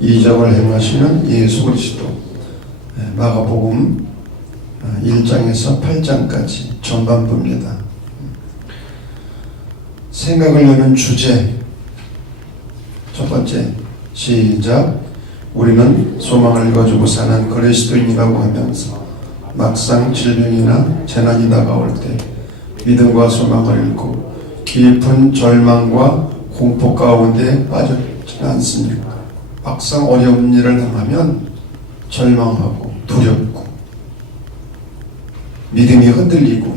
이적을 행하시는 예수 그리스도. 마가복음 1장에서 8장까지 전반부입니다. 생각을 여는 주제 첫 번째, 시작. 우리는 소망을 가지고 사는 그리스도인이라고 하면서 막상 질병이나 재난이 다가올 때 믿음과 소망을 잃고 깊은 절망과 공포 가운데 빠졌지 않습니까? 막상 어려운 일을 당하면 절망하고 두렵고 믿음이 흔들리고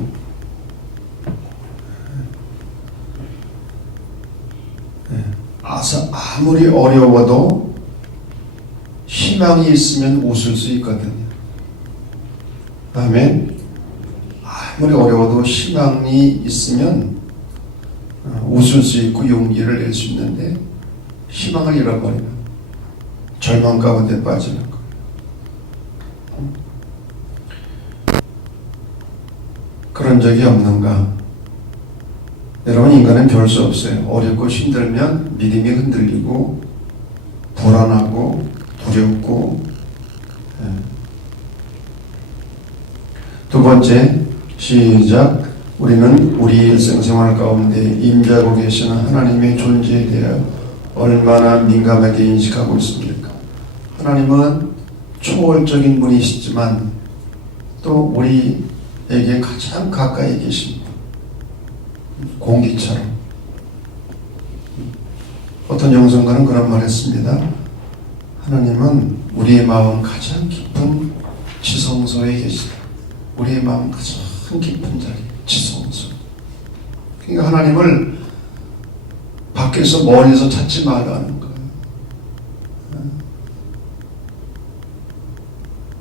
아무리 어려워도 희망이 있으면 웃을 수 있거든요. 아멘. 아무리 어려워도 희망이 있으면 웃을 수 있고 용기를 낼 수 있는데 희망을 잃어버리면 절망 가운데 빠지는 거예요. 그런 적이 없는가? 여러분, 인간은 별 수 없어요. 어렵고 힘들면 믿음이 흔들리고 불안하고 두렵고. 두 번째, 시작. 우리는 우리 일생생활 가운데 임재하고 계시는 하나님의 존재에 대하여 얼마나 민감하게 인식하고 있습니까? 하나님은 초월적인 분이시지만 또 우리에게 가장 가까이 계십니다. 공기처럼. 어떤 영성가는 그런 말 했습니다. 하나님은 우리의 마음 가장 깊은 지성소에 계시다. 우리의 마음 가장 깊은 자리, 지성소. 그러니까 하나님을 밖에서 멀리서 찾지 말라는 거예요.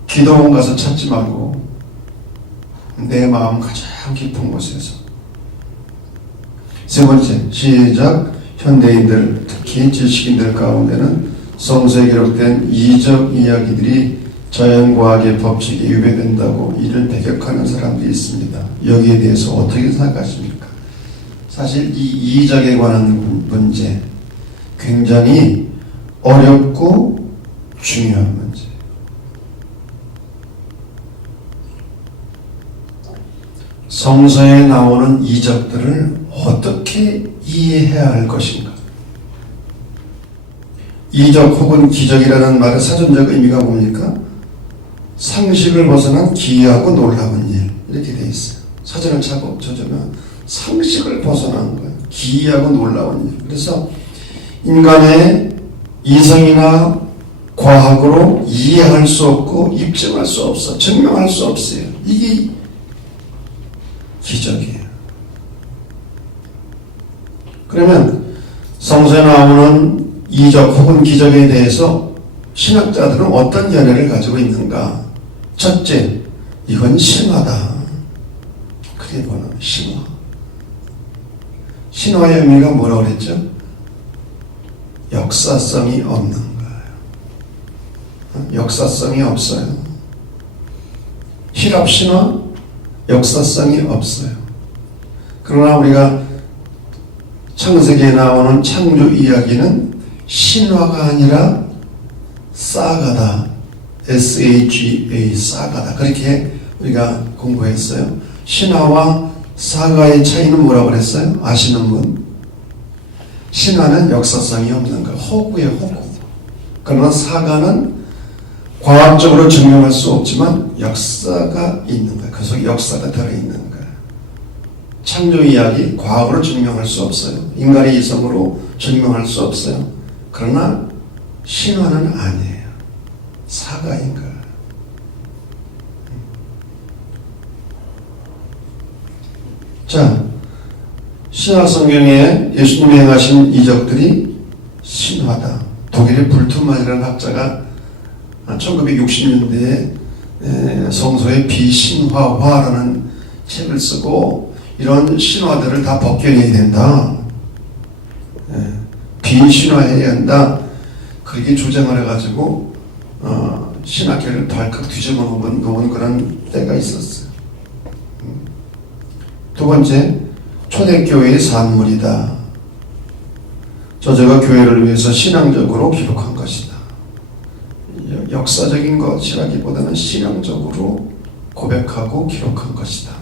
기도원 가서 찾지 말고 내 마음 가장 깊은 곳에서. 세 번째, 시작. 현대인들, 특히 지식인들 가운데는 성서에 기록된 이적 이야기들이 자연과학의 법칙에 위배된다고 이를 배격하는 사람들이 있습니다. 여기에 대해서 어떻게 생각하십니까? 사실 이 이적에 관한 문제 굉장히 어렵고 중요한 문제. 성서에 나오는 이적들을 어떻게 이해해야 할 것인가? 이적 혹은 기적이라는 말의 사전적 의미가 뭡니까? 상식을 벗어난 기이하고 놀라운 일, 이렇게 되어 있어요. 사전을 찾으면 상식을 벗어난 거예요. 기이하고 놀라운 일. 그래서 인간의 이성이나 과학으로 이해할 수 없고 입증할 수 없어, 증명할 수 없어요. 이게 기적이에요. 그러면 성서에 나오는 이적 혹은 기적에 대해서 신학자들은 어떤 견해를 가지고 있는가? 첫째, 이건 신화다. 크게 보는 신화. 신화의 의미가 뭐라고 그랬죠? 역사성이 없는 거예요. 역사성이 없어요. 히랍 신화, 역사성이 없어요. 그러나 우리가 창세기에 나오는 창조 이야기는 신화가 아니라 사가다. SAGA, 사가다. 그렇게 우리가 공부했어요. 신화와 사가의 차이는 뭐라고 그랬어요? 아시는 분? 신화는 역사성이 없는 거예요. 허구예요, 허구. 그러나 사가는 과학적으로 증명할 수 없지만 역사가 있는 거예요. 그 속에 역사가 들어있는 거예요. 창조 이야기, 과학으로 증명할 수 없어요. 인간의 이성으로 증명할 수 없어요. 그러나 신화는 아니에요. 사가인 거예요. 자, 신화 성경에 예수님이 행하신 이적들이 신화다. 독일의 불트만이라는 학자가 1960년대에 성서의 비신화화라는 책을 쓰고 이런 신화들을 다 벗겨내야 된다. 비신화해야 한다. 그렇게 주장을 해가지고 신학계를 발칵 뒤집어 놓은 그런 때가 있었어요. 두 번째, 초대교회의 산물이다. 저자가 교회를 위해서 신앙적으로 기록한 것이다. 역사적인 것이라기보다는 신앙적으로 고백하고 기록한 것이다.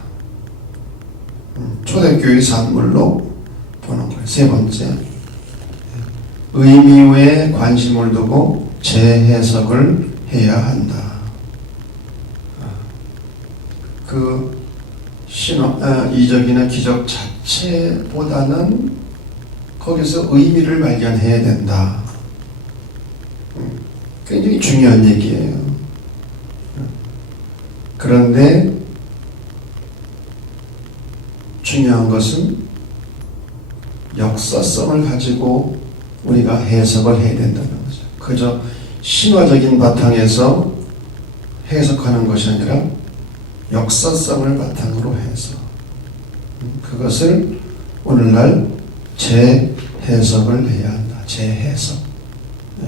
초대교회 산물로 보는 거예요. 세 번째, 의미에 관심을 두고 재해석을 해야 한다. 그 이적이나 기적 자체보다는 거기서 의미를 발견해야 된다. 굉장히 중요한 얘기예요. 그런데 중요한 것은 역사성을 가지고 우리가 해석을 해야 된다는 거죠. 그저 신화적인 바탕에서 해석하는 것이 아니라 역사성을 바탕으로 해서 그것을 오늘날 재해석을 해야 한다. 재해석.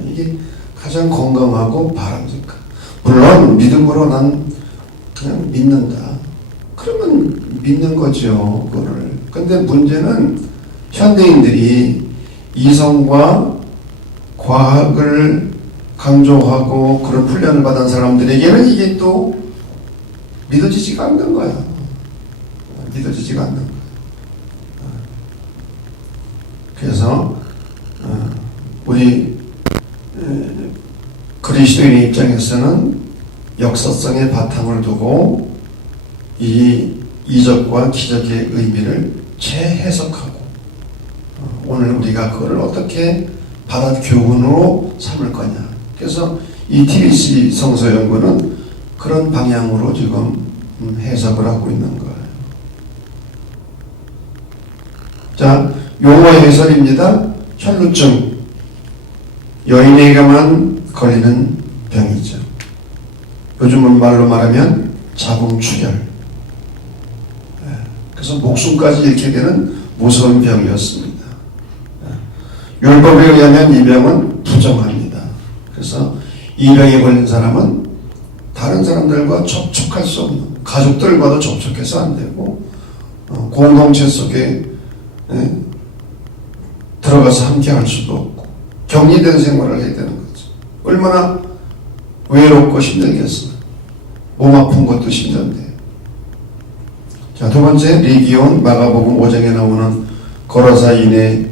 이게 가장 건강하고 바람직한. 물론 믿음으로 난 그냥 믿는다. 그러면 믿는 거죠. 그거를. 근데 문제는 현대인들이 이성과 과학을 강조하고 그런 훈련을 받은 사람들에게는 이게 또 믿어지지가 않는 거야. 믿어지지가 않는 거야. 그래서 우리 그리스도인의 입장에서는 역사성의 바탕을 두고 이 이적과 기적의 의미를 재해석하고 오늘 우리가 그걸 어떻게 받아 교훈으로 삼을 거냐. 그래서 이 TBC 성서연구는 그런 방향으로 지금 해석을 하고 있는 거예요. 자, 용어 해설입니다. 혈루증. 여인에게만 걸리는 병이죠. 요즘은 말로 말하면 자궁출혈. 그래서 목숨까지 잃게 되는 무서운 병이었습니다. 율법에 의하면 이 병은 부정합니다. 그래서 이 병에 걸린 사람은 다른 사람들과 접촉할 수 없는, 가족들과도 접촉해서 안 되고 공동체 속에 들어가서 함께 할 수도 없고 격리된 생활을 해야 되는 거죠. 얼마나 외롭고 힘들겠어요. 몸 아픈 것도 힘든데. 자, 두 번째, 레기온. 마가복음 5장에 나오는 거라사인의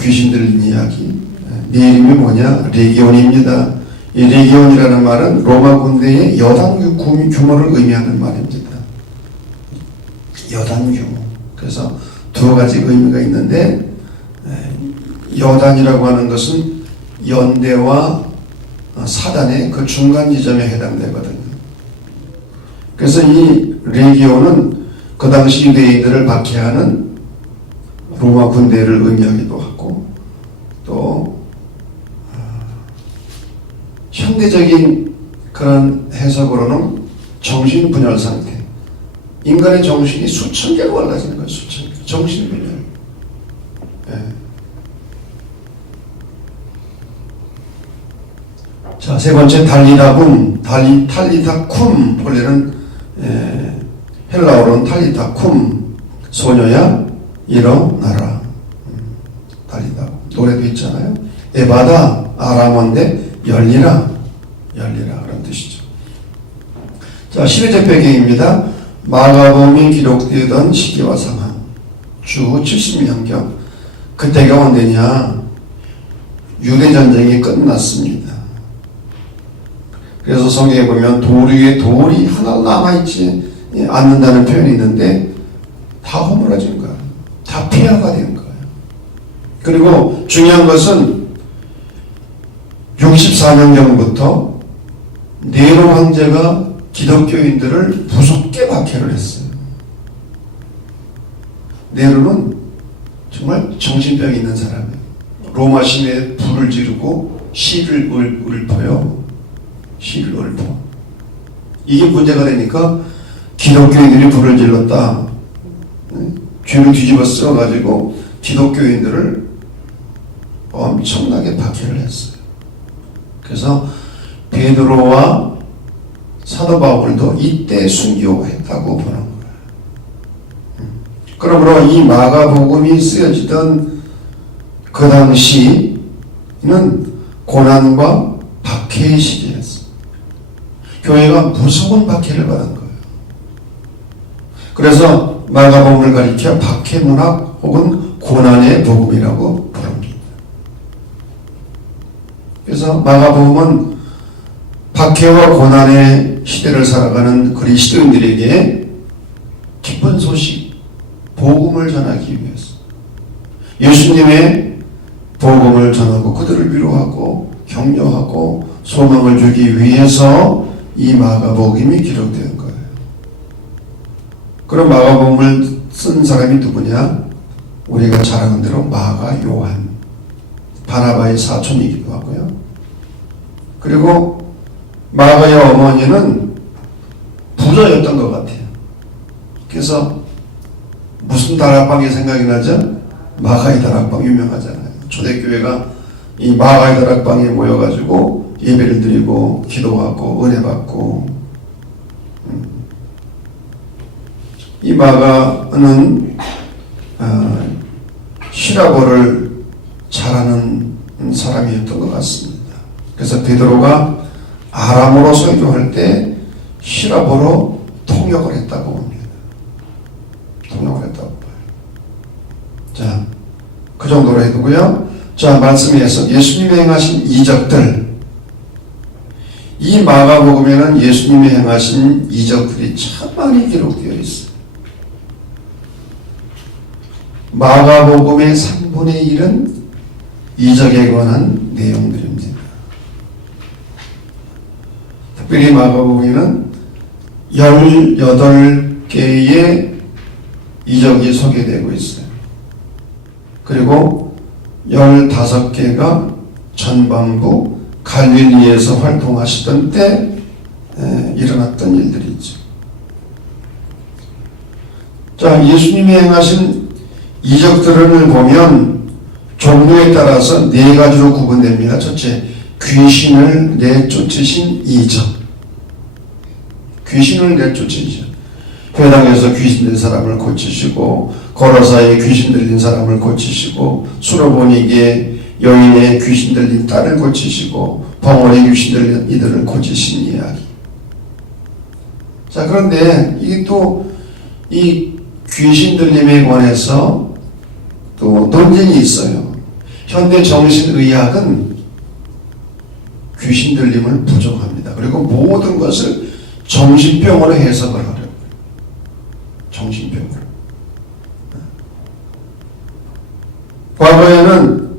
귀신 들린 이야기. 네 이름이 뭐냐? 레기온입니다. 이 레기온이라는 말은 로마 군대의 여단 규모를 의미하는 말입니다. 여단 규모. 그래서 두 가지 의미가 있는데, 여단이라고 하는 것은 연대와 사단의 그 중간 지점에 해당되거든요. 그래서 이 레기온은 그 당시 유대인들을 박해하는 로마 군대를 의미하기도 하고, 또 현대적인 그런 해석으로는 정신분열 상태. 인간의 정신이 수천 개로 갈라지는 거예요. 수천 개. 정신분열. 자, 세 번째, 달리다붐. 탈리타쿰. 본래는 헬라어로는 탈리타쿰. 소녀야 일어나라. 달리다붐. 노래도 있잖아요. 에바다. 아람어인데 열리라. 열리라. 그런 뜻이죠. 자, 시대적 배경입니다. 마가복음이 기록되던 시기와 상황. 주 70년경. 그때가 언제냐? 유대전쟁이 끝났습니다. 그래서 성경에 보면 돌 위에 돌이 하나 남아있지 않는다는 표현이 있는데 다 허물어진 거예요. 다 폐허가 된 거예요. 그리고 중요한 것은 64년경부터 네로 황제가 기독교인들을 무섭게 박해를 했어요. 네로는 정말 정신병이 있는 사람이에요. 로마 시내에 불을 지르고 시를 읊어요. 시를 읊어. 이게 문제가 되니까 기독교인들이 불을 질렀다. 죄를 뒤집어 쓰어가지고 기독교인들을 엄청나게 박해를 했어요. 그래서 베드로와 사도 바울도 이때 순교했다고 보는 거예요. 그러므로 이 마가복음이 쓰여지던 그 당시는 고난과 박해의 시기였어요. 교회가 무서운 박해를 받은 거예요. 그래서 마가복음을 가리켜 박해문학 혹은 고난의 복음이라고 부릅니다. 그래서 마가복음은 박해와 고난의 시대를 살아가는 그리스도인들에게 기쁜 소식, 복음을 전하기 위해서 예수님의 복음을 전하고 그들을 위로하고 격려하고 소망을 주기 위해서 이 마가복음이 기록된 거예요. 그런 마가복음을 쓴 사람이 누구냐? 우리가 잘 아는 대로 마가 요한, 바나바의 사촌이기도 하고요. 그리고 마가의 어머니는 부자였던 것 같아요. 그래서 무슨 다락방이 생각이 나죠? 마가의 다락방 유명하잖아요. 초대교회가 이 마가의 다락방에 모여가지고 예배를 드리고 기도하고 은혜 받고, 이 마가는 히라보를 잘하는 사람이었던 것 같습니다. 그래서 베드로가 아람어로 설교할 때 히라보로 통역을 했다고 봅니다. 통역을 했다고 봐요. 자, 그 정도로 해두고요. 자, 말씀에서 예수님이 행하신 이적들, 이 마가복음에는 예수님이 행하신 이적들이 참 많이 기록되어 있어요. 마가복음의 3분의 1은 이적에 관한 내용들입니다. 특별히 마가복음에는 18개의 이적이 소개되고 있어요. 그리고 15개가 전반부 갈릴리에서 활동하시던 때 일어났던 일들이죠. 자, 예수님이 행하신 이적들을 보면 종류에 따라서 4가지로 구분됩니다. 첫째, 귀신을 내쫓으신 이적. 귀신을 내쫓으신, 회당에서 귀신 들린 사람을 고치시고, 거라사에 귀신 들린 사람을 고치시고, 수로보니게 여인의 귀신 들린 딸을 고치시고, 벙어리 귀신 들린 이들을 고치신 이야기. 자, 그런데 이게 또 이 귀신 들림에 관해서 또 논쟁이 있어요. 현대 정신의학은 귀신 들림을 부정합니다. 그리고 모든 것을 정신병으로 해석을 하려고. 정신병으로. 과거에는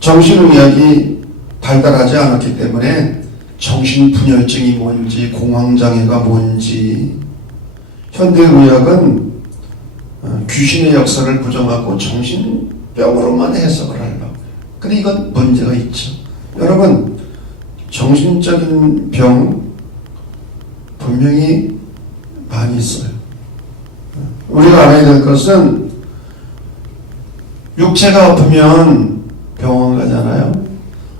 정신의학이 발달하지 않았기 때문에 정신분열증이 뭔지, 공황장애가 뭔지, 현대의학은 귀신의 역사를 부정하고 정신병으로만 해석을 하려고. 근데 이건 문제가 있죠. 여러분, 정신적인 병 분명히 많이 있어요. 우리가 알아야 될 것은 육체가 아프면 병원 가잖아요.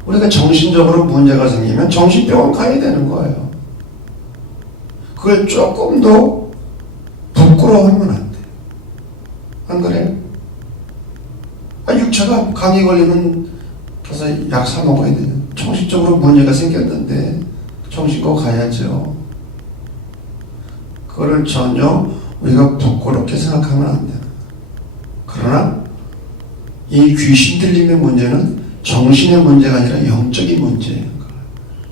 우리가 정신적으로 문제가 생기면 정신병원 가야 되는 거예요. 그걸 조금 더 부끄러워하면 안 돼요. 안 그래요? 육체가 감기 걸리면 가서 약 사 먹어야 돼요. 정신적으로 문제가 생겼는데 정신과 가야죠. 그거를 전혀 우리가 부끄럽게 생각하면 안 돼요. 그러나 이 귀신 들림의 문제는 정신의 문제가 아니라 영적인 문제예요.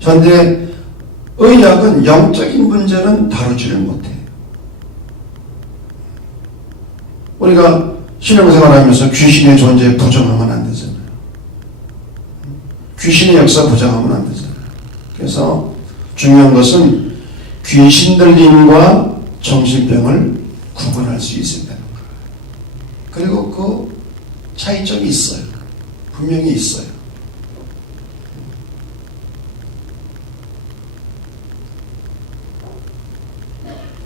현대 의학은 영적인 문제는 다루지를 못해요. 우리가 신앙생활하면서 귀신의 존재 부정하면 안 되잖아요. 귀신의 역사 부정하면 안 되잖아요. 그래서 중요한 것은 귀신 들림과 정신병을 구분할 수 있어야 되는 거예요. 그리고 그 차이점이 있어요. 분명히 있어요.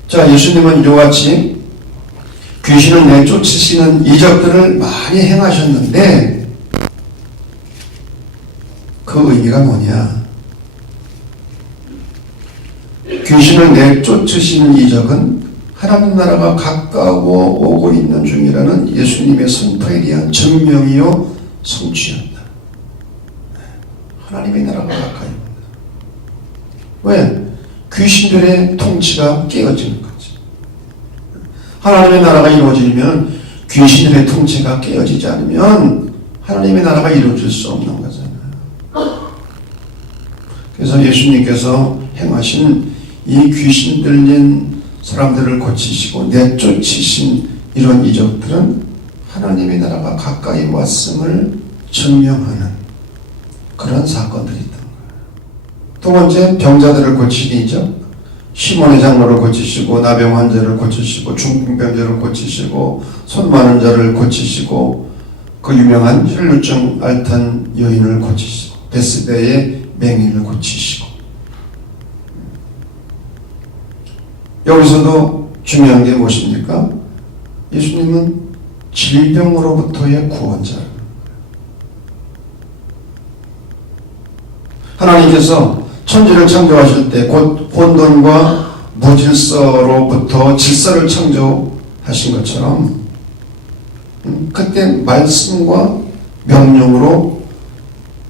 자, 예수님은 이와 같이 귀신을 내쫓으시는 이적들을 많이 행하셨는데 그 의미가 뭐냐? 귀신을 내쫓으시는 이적은 하나님 나라가 가까워 오고 있는 중이라는 예수님의 선포에 대한 증명이요 성취였다. 하나님의 나라가 가까이 온다. 왜? 귀신들의 통치가 깨어지는 거지. 하나님의 나라가 이루어지면 귀신들의 통치가 깨어지지 않으면 하나님의 나라가 이루어질 수 없는 거잖아요. 그래서 예수님께서 행하신 이 귀신 들린 사람들을 고치시고 내쫓으신 이런 이적들은 하나님의 나라가 가까이 왔음을 증명하는 그런 사건들이 있던 거예요. 두 번째, 병자들을 고치신 이적. 시몬의 장로를 고치시고 나병 환자를 고치시고 중풍병자를 고치시고 손 마른 자를 고치시고 그 유명한 혈루증 앓던 여인을 고치시고 베스베의 맹인을 고치시고. 여기서도 중요한 게 무엇입니까? 예수님은 질병으로부터의 구원자를. 하나님께서 천지를 창조하실 때 곧 혼돈과 무질서로부터 질서를 창조하신 것처럼 그때 말씀과 명령으로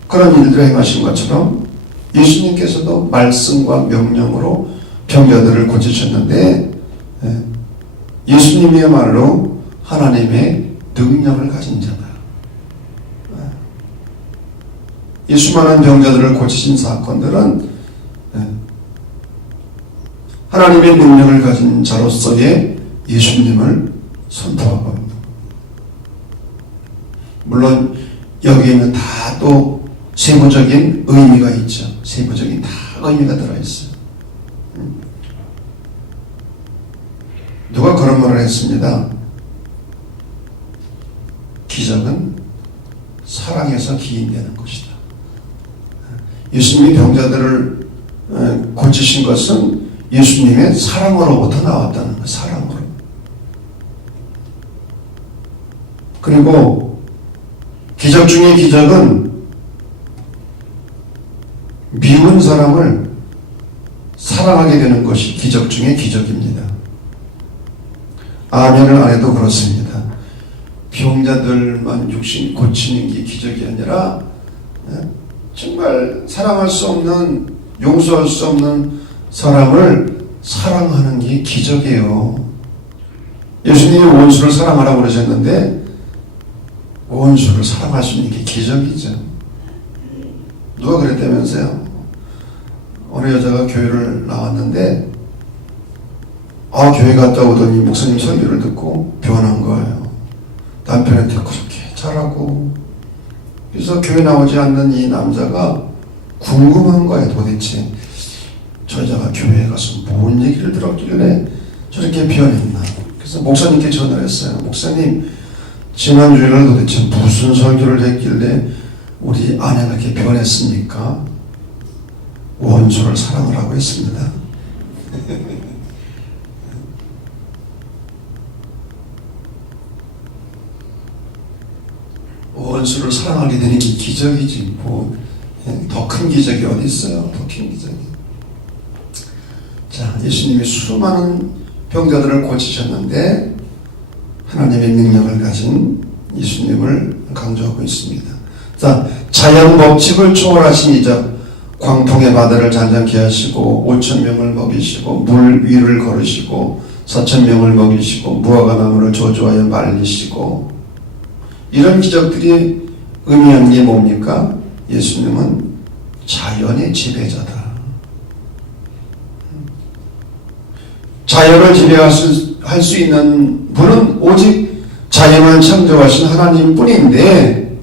그런 일들을 행하신 것처럼 예수님께서도 말씀과 명령으로 병자들을 고치셨는데 예수님이야말로 하나님의 능력을 가진 자다. 이 수많은 병자들을 고치신 사건들은 하나님의 능력을 가진 자로서의 예수님을 선포하고 합니다. 물론 여기에는 다 또 세부적인 의미가 있죠. 세부적인 다 의미가 들어있어요. 누가 그런 말을 했습니다. 기적은 사랑에서 기인되는 것이다. 예수님이 병자들을 고치신 것은 예수님의 사랑으로부터 나왔다는 거예요. 사랑으로. 그리고 기적 중의 기적은 미운 사람을 사랑하게 되는 것이 기적 중의 기적입니다. 아멘을 안 해도 그렇습니다. 병자들만 육신 고치는 게 기적이 아니라 정말 사랑할 수 없는, 용서할 수 없는 사람을 사랑하는 게 기적이에요. 예수님이 원수를 사랑하라고 그러셨는데 원수를 사랑할 수 있는 게 기적이죠. 누가 그랬다면서요? 어느 여자가 교회를 나왔는데 교회 갔다 오더니 목사님 설교를 듣고 변한 거예요. 남편한테 그렇게 잘하고. 그래서 교회 나오지 않는 이 남자가 궁금한 거예요. 도대체 저 여자가 교회에 가서 뭔 얘기를 들었길래 저렇게 변했나. 그래서 목사님께 전화를 했어요. 목사님, 지난주에는 도대체 무슨 설교를 했길래 우리 아내가 이렇게 변했습니까? 원수를 사랑을 하고 있습니다. 원수를 사랑하게 되는 게 기적이지 뭐 더 큰 기적이 어디 있어요? 더 큰 기적이. 자, 예수님이 수많은 병자들을 고치셨는데 하나님의 능력을 가진 예수님을 강조하고 있습니다. 자, 자연 법칙을 초월하신 이적, 광통의 바다를 잔잔케 하시고 5,000명을 먹이시고 물 위를 걸으시고 4,000명을 먹이시고 무화과 나무를 저주하여 말리시고, 이런 기적들이 의미하는 게 뭡니까? 예수님은 자연의 지배자다. 자연을 지배할 수 있는 분은 오직 자연을 창조하신 하나님 뿐인데,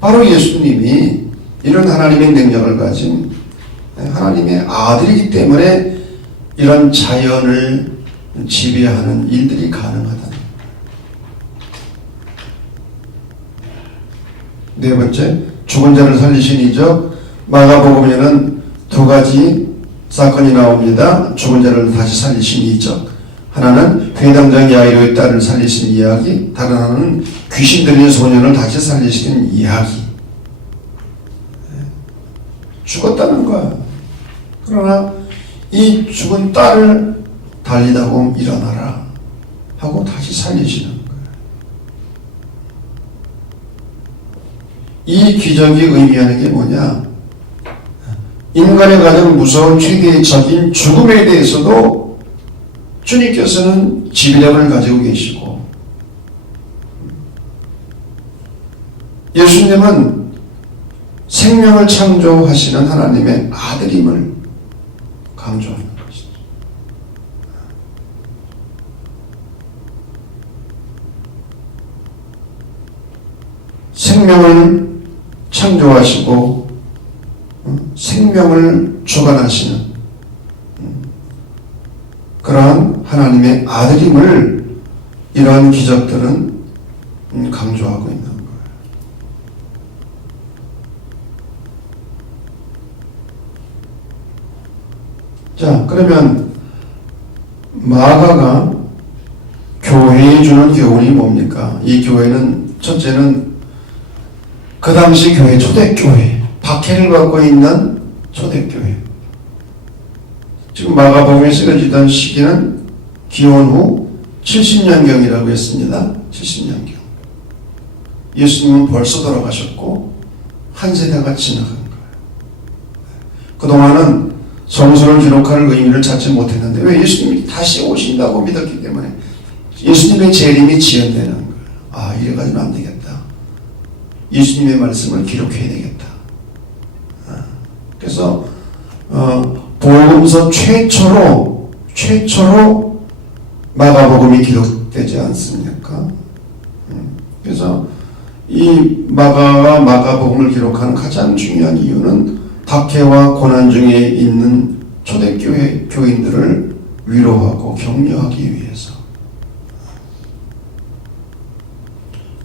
바로 예수님이 이런 하나님의 능력을 가진 하나님의 아들이기 때문에 이런 자연을 지배하는 일들이 가능하다. 네 번째, 죽은 자를 살리신 이적. 마가복음에는 두 가지 사건이 나옵니다. 죽은 자를 다시 살리신 이적. 하나는 회당장 야이로의 딸을 살리신 이야기, 다른 하나는 귀신 들린 소년을 다시 살리시는 이야기. 죽었다는 거야. 그러나 이 죽은 딸을 달리다 보면 일어나라 하고 다시 살리시는 거예요. 이 기적이 의미하는 게 뭐냐? 인간의 가장 무서운 최대의 적인 죽음에 대해서도 주님께서는 지배력을 가지고 계시고, 예수님은 생명을 창조하시는 하나님의 아들임을 강조하는 것이죠. 생명을 창조하시고 생명을 주관하시는 그러한 하나님의 아들임을 이러한 기적들은 강조하고 있는 거예요. 자, 그러면 마가가 교회에 주는 교훈이 뭡니까? 이 교회는 첫째는 그 당시 교회, 초대교회, 박해를 받고 있는 초대교회. 지금 마가복음에 쓰여지던 시기는 기원 후 70년경이라고 했습니다. 70년경. 예수님은 벌써 돌아가셨고 한 세대가 지나간 거예요. 그동안은 성서를 기록할 의미를 찾지 못했는데, 왜? 예수님이 다시 오신다고 믿었기 때문에 예수님의 재림이 지연되는 거예요. 아, 이래가지고는 안 되겠다. 예수님의 말씀을 기록해야 되겠다. 그래서 복음서 최초로 마가복음이 기록되지 않습니까? 그래서 이 마가와 마가복음을 기록하는 가장 중요한 이유는 박해와 고난 중에 있는 초대교회 교인들을 위로하고 격려하기 위해서.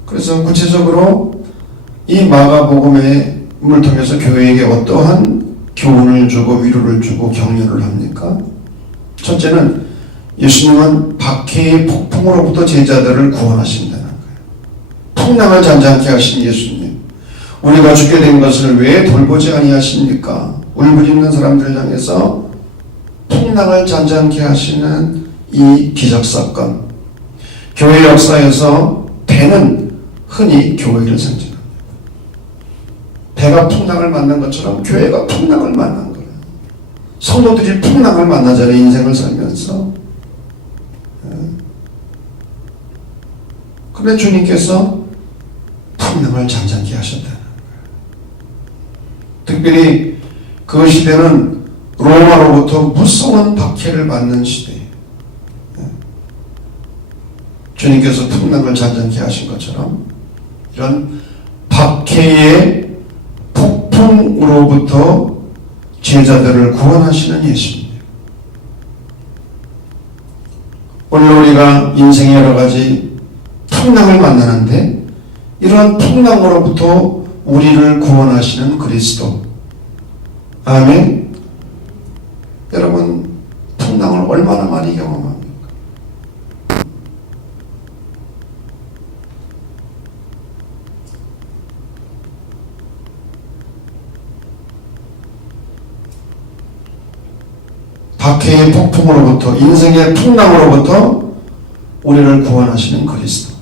그래서 구체적으로 이 마가복음을 통해서 교회에게 어떠한 교훈을 주고 위로를 주고 격려를 합니까? 첫째는 예수님은 박해의 폭풍으로부터 제자들을 구원하신다는 거예요. 풍랑을 잔잔케 하신 예수님, 우리가 죽게 된 것을 왜 돌보지 아니하십니까? 울부짖는 사람들을 향해서 풍랑을 잔잔케 하시는 이 기적사건, 교회 역사에서 배는 흔히 교회를 상징합니다. 배가 풍랑을 만난 것처럼 교회가 풍랑을 만난 거예요. 성도들이 풍랑을 만나잖아요. 인생을 살면서. 그런데 주님께서 풍랑을 잔잔케 하셨다는 거예요. 특별히 그 시대는 로마로부터 무서운 박해를 받는 시대예요. 주님께서 풍랑을 잔잔케 하신 것처럼 이런 박해의 폭풍으로부터 제자들을 구원하시는 예수님. 오늘 우리가 인생의 여러 가지 풍랑을 만나는데, 이러한 풍랑으로부터 우리를 구원하시는 그리스도. 아멘. 여러분, 풍랑을 얼마나 많이 경험합니까? 박해의 폭풍으로부터, 인생의 풍랑으로부터 우리를 구원하시는 그리스도.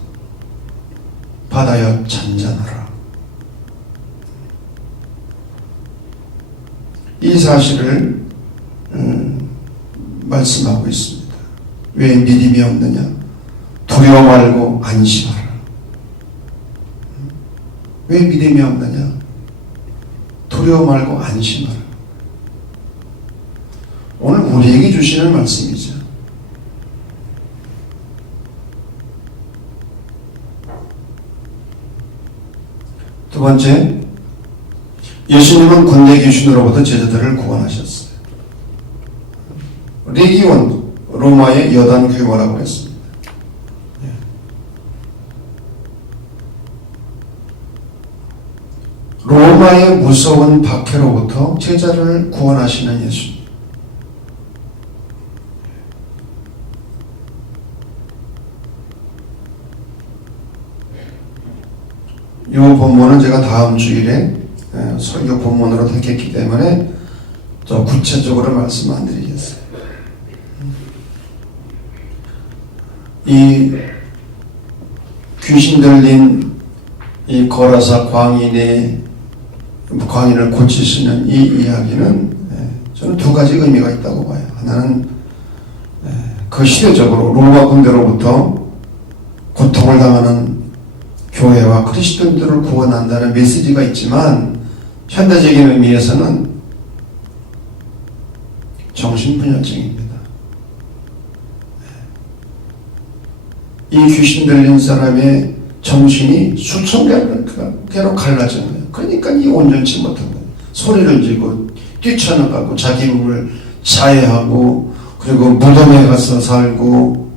바다여 잔잔하라. 이 사실을 말씀하고 있습니다. 왜 믿음이 없느냐? 두려워 말고 안심하라. 왜 믿음이 없느냐? 두려워 말고 안심하라. 오늘 우리에게 주시는 말씀이죠. 두 번째, 예수님은 군대 귀신으로부터 제자들을 구원하셨어요. 레기온, 로마의 여단 규모라고 했습니다. 로마의 무서운 박해로부터 제자를 구원하시는 예수님. 이 본문은 제가 다음 주일에 설교 본문으로 택했기 때문에 더 구체적으로 말씀 안 드리겠어요. 이 귀신 들린 이 거라사 광인을 고치시는 이 이야기는 저는 두 가지 의미가 있다고 봐요. 하나는 그 시대적으로 로마 군대로부터 고통을 당하는 교회와 그리스도인들을 구원한다는 메시지가 있지만, 현대적인 의미에서는 정신분열증입니다. 이 귀신 들린 사람의 정신이 수천 개로 갈라진 거예요. 그러니까 이 온전치 못한 거예요. 소리를 지고 뛰쳐나가고 자기 몸을 자해하고 그리고 무덤에 가서 살고.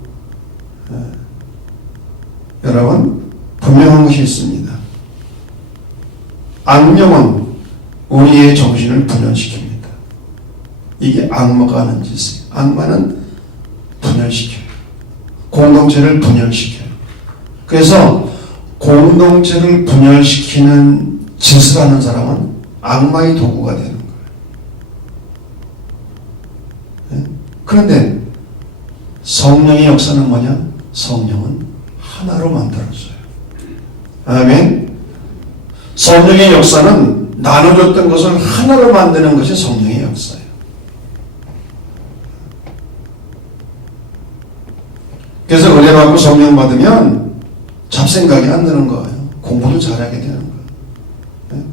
여러분, 분명한 것이 있습니다. 악령은 우리의 정신을 분열시킵니다. 이게 악마가 하는 짓이에요. 악마는 분열시켜요. 공동체를 분열시켜요. 그래서 공동체를 분열시키는 짓을 하는 사람은 악마의 도구가 되는 거예요. 그런데 성령의 역사는 뭐냐? 성령은 하나로 만들어져요. 아멘. 성령의 역사는 나눠줬던 것을 하나로 만드는 것이 성령의 역사예요. 그래서 은혜 받고 성령 받으면 잡생각이 안 드는 거예요. 공부도 잘하게 되는 거예요. 네?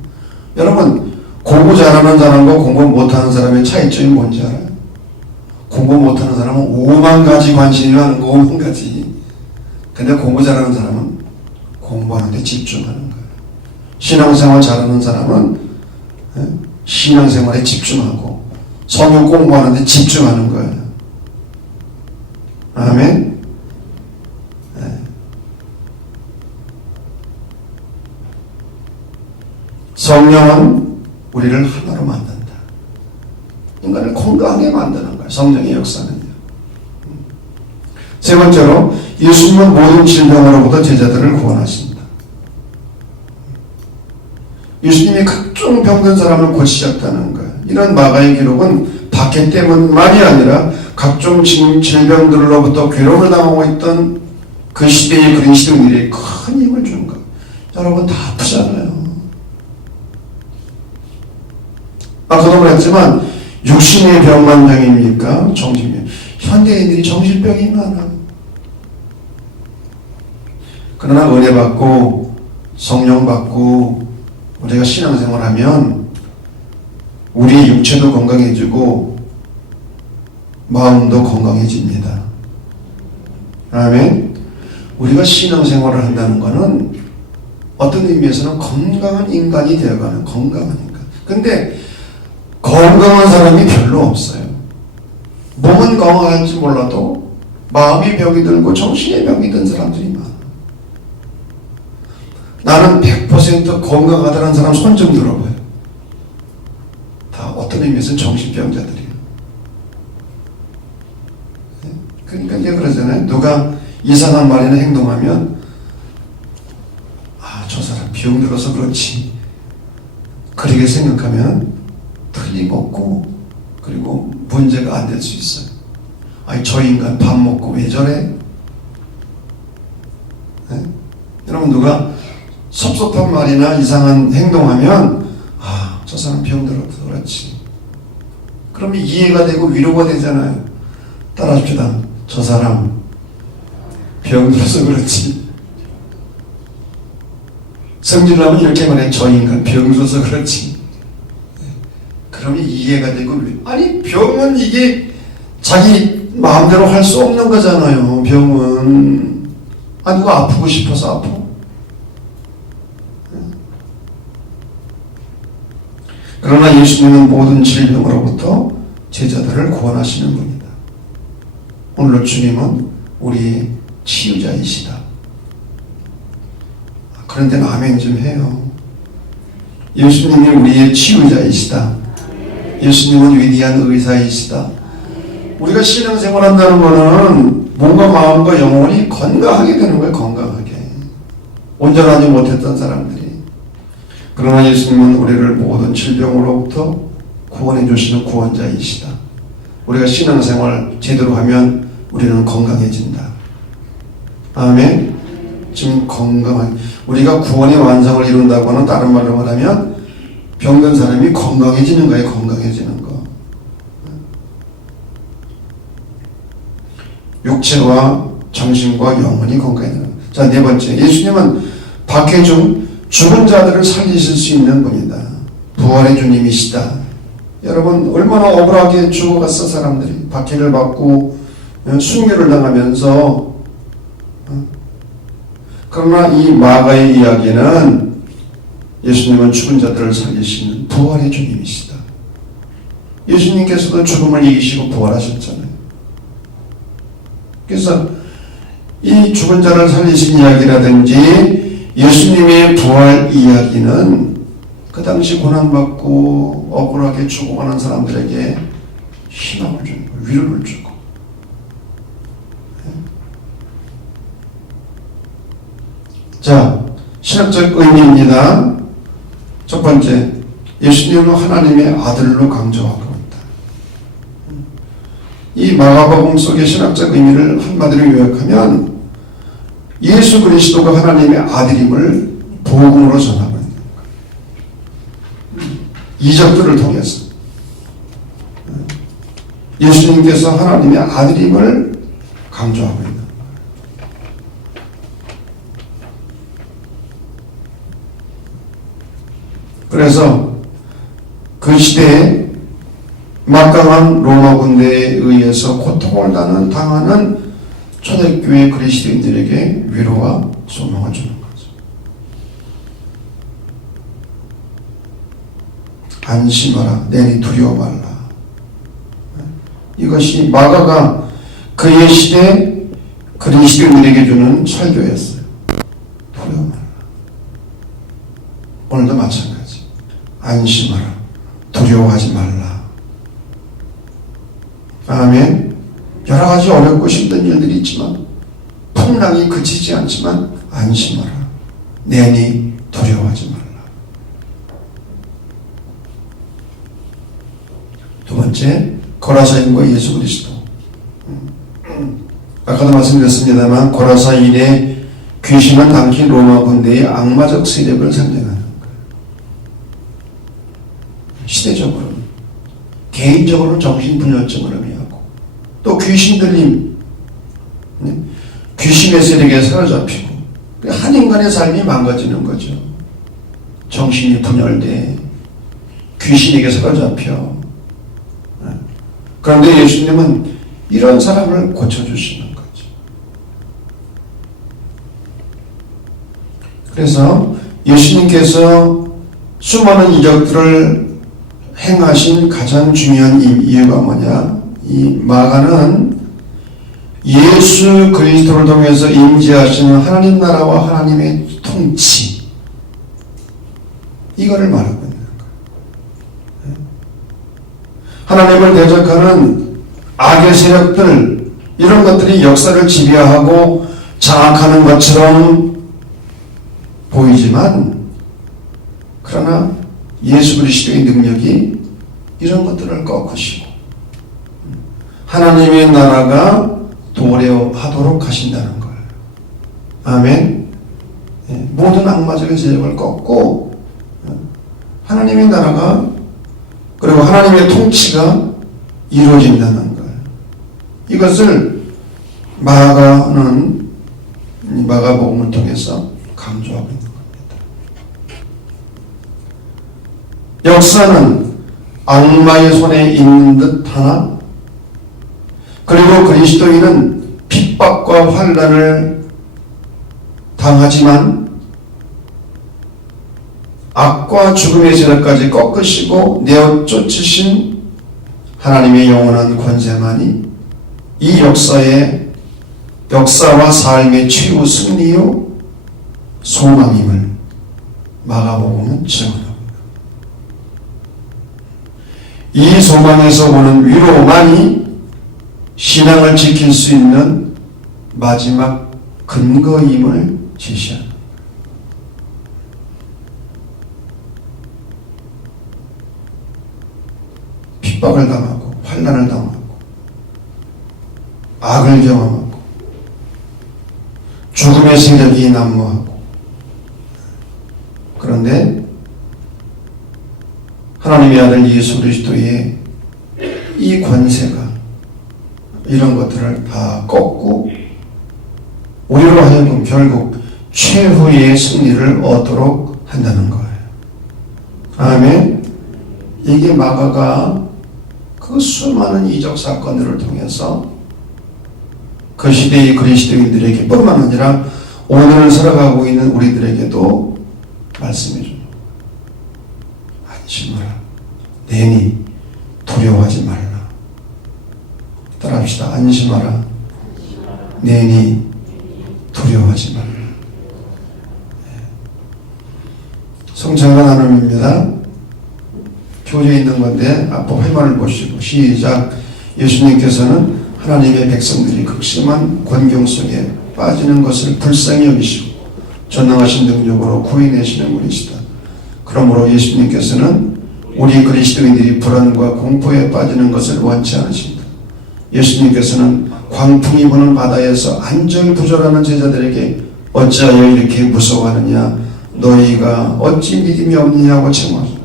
여러분, 공부 잘하는 사람과 공부 못하는 사람의 차이점이 뭔지 알아요? 공부 못하는 사람은 5만 가지 관심이 많은 거, 5만 가지. 근데 공부 잘하는 사람은 공부하는 데 집중하는 거예요. 신앙생활 잘하는 사람은 신앙생활에 집중하고 성경 공부하는 데 집중하는 거예요. 아멘. 성령은 우리를 하나로 만든다. 인간을 건강하게 만드는 거예요. 성령의 역사는요. 세 번째로, 예수님은 모든 질병으로부터 제자들을 구원하십니다. 예수님이 각종 병든 사람을 고치셨다는 거예요. 이런 마가의 기록은 박해 때문만이 아니라 각종 질병들로부터 괴로움을 당하고 있던 그 시대의 그리스도인들에게 큰 힘을 준 거예요. 여러분 다 아프잖아요. 아까도 말했지만 육신의 병만 병입니까? 정신병. 현대인들이 정신병이 많아. 그러나 은혜 받고 성령 받고 우리가 신앙생활하면 우리 육체도 건강해지고 마음도 건강해집니다. 아멘. 우리가 신앙생활을 한다는 것은 어떤 의미에서는 건강한 인간이 되어가는 건강한 인간. 근데 건강한 사람이 별로 없어요. 몸은 건강할지 몰라도 마음이 병이 들고 정신의 병이 든 사람들이 많아. 나는 100% 건강하다는 사람 손 좀 들어봐요. 다 어떤 의미에서는 정신병자들이에요. 그러니까 이제 그러잖아요. 누가 이상한 말이나 행동하면 저 사람 병 들어서 그렇지. 그렇게 생각하면 틀림없고 그리고 문제가 안 될 수 있어요. 저 인간 밥 먹고 왜 저래? 네? 여러분 누가 섭섭한 말이나 이상한 행동하면 저 사람 병 들어서 그렇지. 그러면 이해가 되고 위로가 되잖아요. 따라합시다. 저 사람 병 들어서 그렇지. 성질나면 이렇게 말해. 저 인간 병 들어서 그렇지. 그러면 이해가 되고, 아니 병은 이게 자기 마음대로 할 수 없는 거잖아요. 병은 누가 아프고 싶어서 아파. 그러나 예수님은 모든 질병으로부터 제자들을 구원하시는 분이다. 오늘 주님은 우리의 치유자이시다. 그런데 아멘 좀 해요. 예수님이 우리의 치유자이시다. 예수님은 위대한 의사이시다. 우리가 신앙생활 한다는 것은 몸과 마음과 영혼이 건강하게 되는 거예요. 건강하게. 온전하지 못했던 사람들이. 그러나 예수님은 우리를 모든 질병으로부터 구원해 주시는 구원자이시다. 우리가 신앙생활 제대로 하면 우리는 건강해진다. 아멘. 지금 건강한, 우리가 구원의 완성을 이룬다고는 다른 말로 말하면 병든 사람이 건강해지는 거예요. 건강해지는 거. 육체와 정신과 영혼이 건강해지는 거예요. 자, 네 번째, 예수님은 박해 중 죽은 자들을 살리실 수 있는 분이다. 부활의 주님이시다. 여러분, 얼마나 억울하게 죽어갔어. 사람들이 박해를 받고 순교를 당하면서. 그러나 이 마가의 이야기는 예수님은 죽은 자들을 살리시는 부활의 주님이시다. 예수님께서도 죽음을 이기시고 부활하셨잖아요. 그래서 이 죽은 자를 살리신 이야기라든지 예수님의 부활 이야기는 그 당시 고난받고 억울하게 죽어가는 사람들에게 희망을 주는 거예요. 위로를 주고. 자, 신학적 의미입니다. 첫 번째, 예수님은 하나님의 아들로 강조하고 있다. 이 마가복음 속의 신학적 의미를 한마디로 요약하면 예수 그리스도가 하나님의 아들임을 복음으로 전하고 있는 거예요. 이적들을 통해서 예수님께서 하나님의 아들임을 강조하고 있는 거예요. 그래서 그 시대에 막강한 로마 군대에 의해서 고통을 당하는 초대교회 그리스도인들에게 위로와 소망을 주는 거죠. 안심하라, 내니 두려워 말라. 이것이 마가가 그의 시대 그리스도인들에게 주는 설교였어요. 두려워 말라. 오늘도 마찬가지. 안심하라, 두려워하지 말라. 아멘. 여러 가지 어렵고 힘든 일들이 있지만 풍랑이 그치지 않지만 안심하라. 내니 두려워하지 말라. 두 번째, 고라사인과 예수 그리스도. 아까도 말씀드렸습니다만 고라사인의 귀신을 담긴 로마 군대의 악마적 세력을 상징하는 거예요. 시대적으로, 개인적으로 정신분열증을 의미하고 또 귀신 들림, 귀신의 세력에 사로잡히고 한 인간의 삶이 망가지는 거죠. 정신이 분열돼 귀신에게 사로잡혀. 그런데 예수님은 이런 사람을 고쳐주시는 거죠. 그래서 예수님께서 수많은 이적들을 행하신 가장 중요한 이유가 뭐냐? 이 마가는 예수 그리스도를 통해서 임재하시는 하나님 나라와 하나님의 통치, 이거를 말하고 있는 거예요. 하나님을 대적하는 악의 세력들, 이런 것들이 역사를 지배하고 장악하는 것처럼 보이지만, 그러나 예수 그리스도의 능력이 이런 것들을 꺾으시고 하나님의 나라가 도래하도록 하신다는 거예요. 아멘. 모든 악마적인 세력을 꺾고 하나님의 나라가, 그리고 하나님의 통치가 이루어진다는 거예요. 이것을 마가복음을 통해서 강조하고 있는 겁니다. 역사는 악마의 손에 있는 듯 하나, 그리고 그리스도인은 핍박과 환난을 당하지만 악과 죽음의 세력까지 꺾으시고 내어 쫓으신 하나님의 영원한 권세만이 이 역사와 삶의 최후 승리요 소망임을 마가복음은 증언합니다. 이 소망에서 오는 위로만이 신앙을 지킬 수 있는 마지막 근거임을 제시합니다. 핍박을 당하고 환난을 당하고 악을 경험하고 죽음의 세력이 난무하고, 그런데 하나님의 아들 예수 그리스도의 이 권세가, 이런 것들을 다 꺾고 우리로 하여금 결국 최후의 승리를 얻도록 한다는 거예요. 아멘. 이게 마가가 그 수많은 이적 사건들을 통해서 그 시대의 그리스도인들에게 뿐만 아니라 오늘 살아가고 있는 우리들에게도 말씀해 줍니다. 안심하라. 내니 두려워하지 말라. 따라합시다. 안심하라. 내니 두려워하지 말라. 성찬과 나눔입니다. 교재에 있는 건데 앞으로 회만을 보시고 시작. 예수님께서는 하나님의 백성들이 극심한 권경 속에 빠지는 것을 불쌍히 여기시고 전능하신 능력으로 구해내시는 분이시다. 그러므로 예수님께서는 우리 그리스도인들이 불안과 공포에 빠지는 것을 원치 않으십니다. 예수님께서는 광풍이 부는 바다에서 안절부절하는 제자들에게 어찌하여 이렇게 무서워하느냐, 너희가 어찌 믿음이 없느냐고 청하십니다.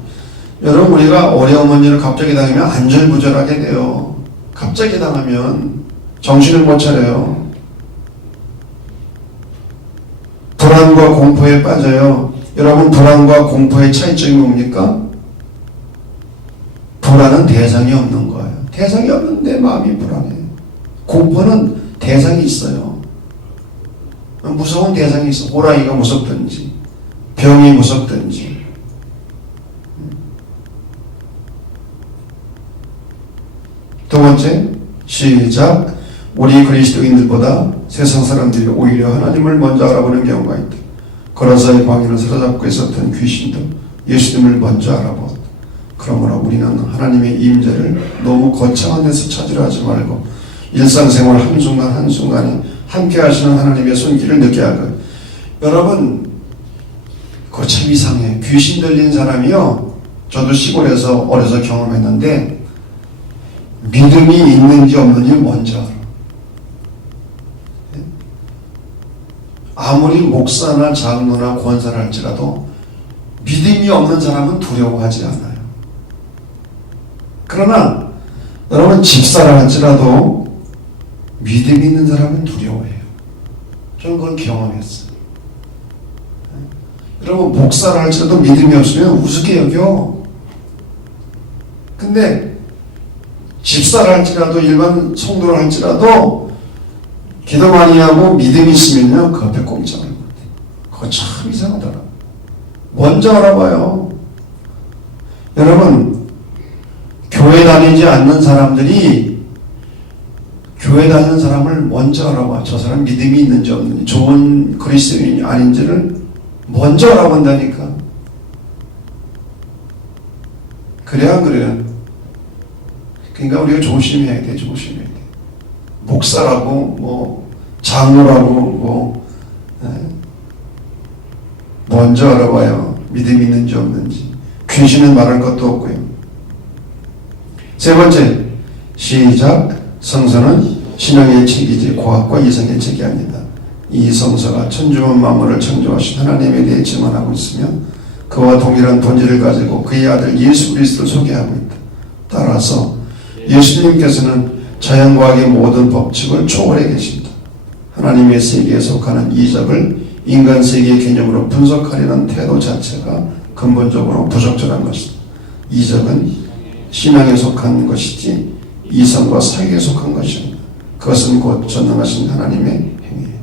여러분, 우리가 어려운 일을 갑자기 당하면 안절부절하게 돼요. 갑자기 당하면 정신을 못 차려요. 불안과 공포에 빠져요. 여러분, 불안과 공포의 차이점이 뭡니까? 불안은 대상이 없는 거예요. 대상이 없는데 마음이 불안해요. 공포는 대상이 있어요. 무서운 대상이 있어. 호랑이가 무섭든지 병이 무섭든지. 두 번째, 시작. 우리 그리스도인들보다 세상 사람들이 오히려 하나님을 먼저 알아보는 경우가 있다. 거라사의 광야를 사로잡고 있었던 귀신도 예수님을 먼저 알아보았다. 그러므로 우리는 하나님의 임재를 너무 거창한 데서 찾으려 하지 말고 일상생활 한순간 한순간에 함께 하시는 하나님의 손길을 느껴 하고. 여러분, 그거 참 이상해. 귀신 들린 사람이요, 저도 시골에서 어려서 경험했는데 믿음이 있는지 없는지 먼저 알아. 아무리 목사나 장로나 권사를 할지라도 믿음이 없는 사람은 두려워하지 않아요. 그러나 여러분, 집사를 할지라도 믿음이 있는 사람은 두려워해요. 저는 그걸 경험했어요. 여러분, 목사를 할지라도 믿음이 없으면 우습게 여겨. 근데 집사를 할지라도 일반 성도를 할지라도 기도 많이 하고 믿음이 있으면요, 그 앞에 꼼짝을 못해. 그거 참 이상하더라. 먼저 알아봐요. 여러분, 교회 다니지 않는 사람들이 교회 다니는 사람을 먼저 알아봐. 저 사람 믿음이 있는지 없는지, 좋은 그리스도인이 아닌지를 먼저 알아본다니까. 그래야 안 그래요? 그러니까 우리가 조심해야 돼. 조심해야 돼. 목사라고 장로라고 먼저 알아봐요. 믿음이 있는지 없는지. 귀신은 말할 것도 없고요. 세 번째, 시작. 성서는 신앙의 책이지 과학과 이성의 책이 아니다. 이 성서가 천주만 만물을 창조하신 하나님에 대해 증언하고 있으며 그와 동일한 본질을 가지고 그의 아들 예수 그리스도를 소개하고 있다. 따라서 예수님께서는 자연과학의 모든 법칙을 초월해 계신다. 하나님의 세계에 속하는 이적을 인간 세계의 개념으로 분석하려는 태도 자체가 근본적으로 부적절한 것이다. 이적은 신앙에 속한 것이지 이성과 사기에 속한 것이다. 그것은 곧 전능하신 하나님의 행위이다.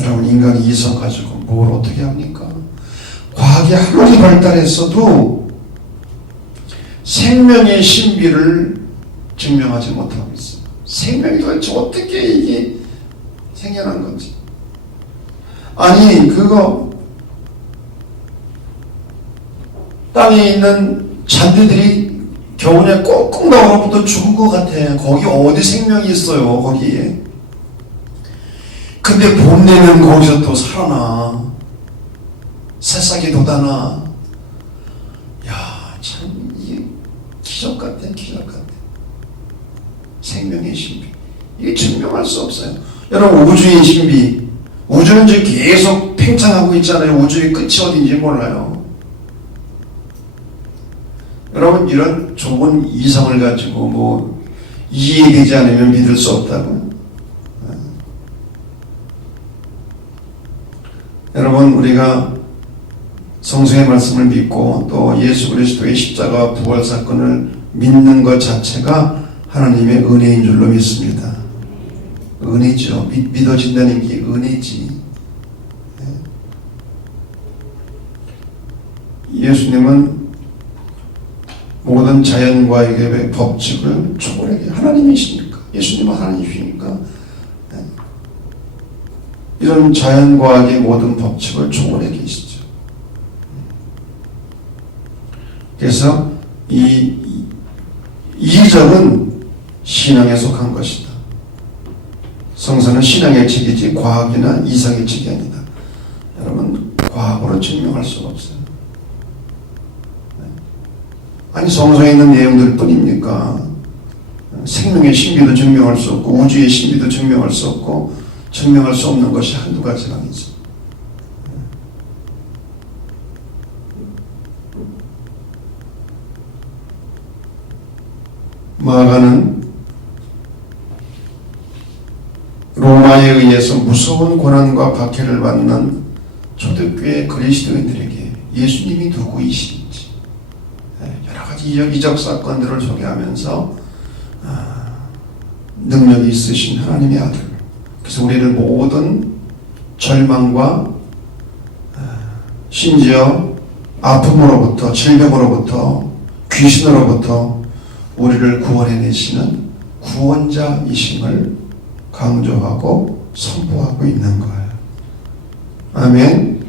여러분, 인간이 이성 가지고 뭘 어떻게 합니까? 과학이 아무리 발달했어도 생명의 신비를 증명하지 못하고 있어요. 생명이 도대체 어떻게 이게 생겨난 건지. 아니, 그거 땅에 있는 잔디들이 겨울에 꽁꽁 얼어붙어 죽은 것 같아. 거기 어디 생명이 있어요, 거기에. 근데 봄 되면 거기서 또 살아나. 새싹이 돋아나. 야, 참 이게 기적 같아, 기적 같아. 생명의 신비. 이게 증명할 수 없어요. 여러분, 우주의 신비. 우주는 지금 계속 팽창하고 있잖아요. 우주의 끝이 어딘지 몰라요. 여러분, 이런 좋은 이성을 가지고 이해되지 않으면 믿을 수 없다고. 여러분, 우리가 성서의 말씀을 믿고 또 예수 그리스도의 십자가와 부활 사건을 믿는 것 자체가 하나님의 은혜인 줄로 믿습니다. 은혜죠. 믿어진다는 게 은혜지. 예수님은 모든 자연과의 법칙을 초월하게, 하나님이시니까, 예수님은 하나님이시니까 이런 자연과학의 모든 법칙을 초월해 계시죠. 그래서 이 이적은 신앙에 속한 것이다. 성서는 신앙의 책이지 과학이나 이상의 책이 아니다. 여러분, 과학으로 증명할 수가 없어요. 아니, 성서에 있는 내용들 뿐입니까? 생명의 신비도 증명할 수 없고 우주의 신비도 증명할 수 없고 증명할 수 없는 것이 한두 가지가 아니죠. 마가는 로마에 의해서 무서운 고난과 박해를 받는 초대교회 그리스도인들에게 예수님이 누구이신지 여러 가지 이적 사건들을 소개하면서 능력이 있으신 하나님의 아들, 그래서 우리를 모든 절망과 심지어 아픔으로부터, 질병으로부터, 귀신으로부터 우리를 구원해내시는 구원자이심을 강조하고 선포하고 있는 거예요. 아멘.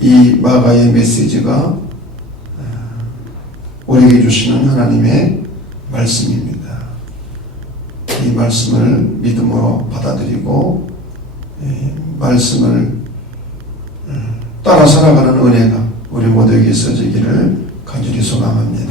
이 마가의 메시지가 우리에게 주시는 하나님의 말씀입니다. 이 말씀을 믿음으로 받아들이고 말씀을 따라 살아가는 은혜가 우리 모두에게 있어지기를 간절히 소망합니다.